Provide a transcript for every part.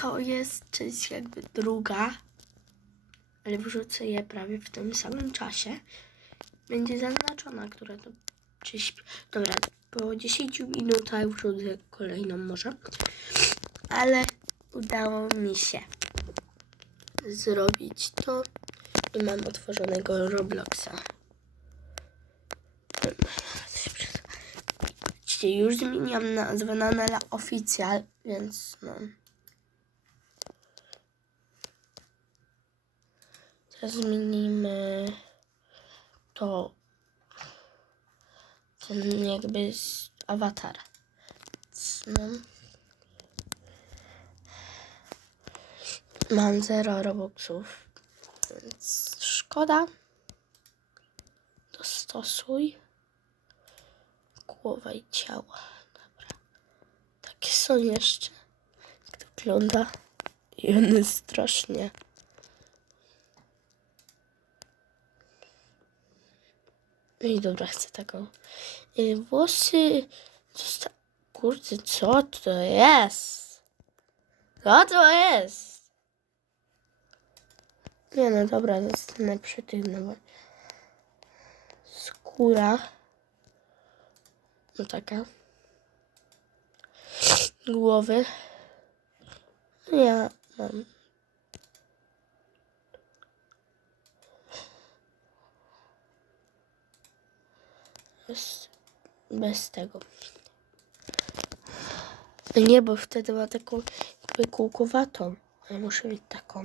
to jest część jakby druga, ale wrzucę je prawie w tym samym czasie. Będzie zaznaczona, która to czyś... Dobra, po 10 minutach wrzucę kolejną może. Ale udało mi się zrobić to i mam otworzonego Robloxa. Już zmieniam nazwę na Nela Oficjal, więc no. Zmienimy to ten jakby awatar. No. Mam zero robuxów, więc szkoda. Dostosuj. Głowa i ciała. Dobra. Takie są jeszcze. Jak to wygląda. I one strasznie. No i dobra, chcę taką. Y, Włosy. Zosta- Kurde, co to jest? Co to jest? Nie no, dobra, zostanę przy tych no bo... Skóra. No taka. Głowy. Ja mam. Bez, bez tego. Nie, bo wtedy ma taką jakby kółkowatą. Ja muszę mieć taką.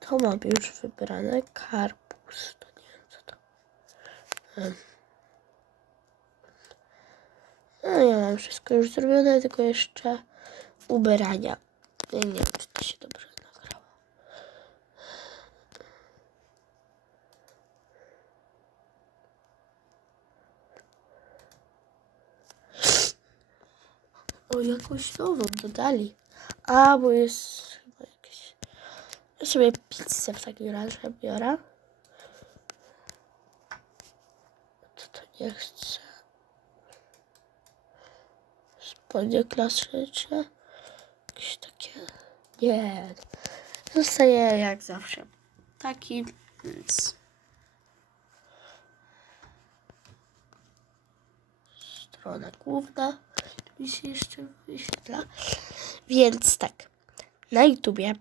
To mam już wybrane. Karpus. To nie wiem co to. No ja mam wszystko już zrobione, tylko jeszcze ubierania. Ja nie wiem, czy to się dobrze nagrało. O, jakąś nową dodali. A, bo jest chyba jakieś... Ja sobie pizzę w takim razie biorę. To to nie chcę. Spodnie klasyczne. Jakieś takie... Nie. Zostaje jak zawsze. Taki, więc... Strona główna. Mi się jeszcze wyświetla. Więc tak. Na YouTubie.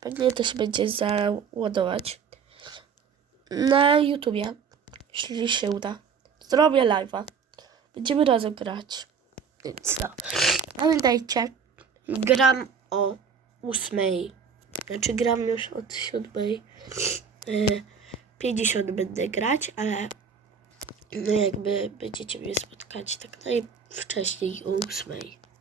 Pewnie to się będzie załadować. Na YouTubie. Jeśli się uda. Zrobię live'a. Będziemy razem grać. Więc no. Pamiętajcie, gram o ósmej. Znaczy gram już od siódmej. y, 50 będę grać, ale no jakby będziecie mnie spotkać tak najwcześniej o ósmej.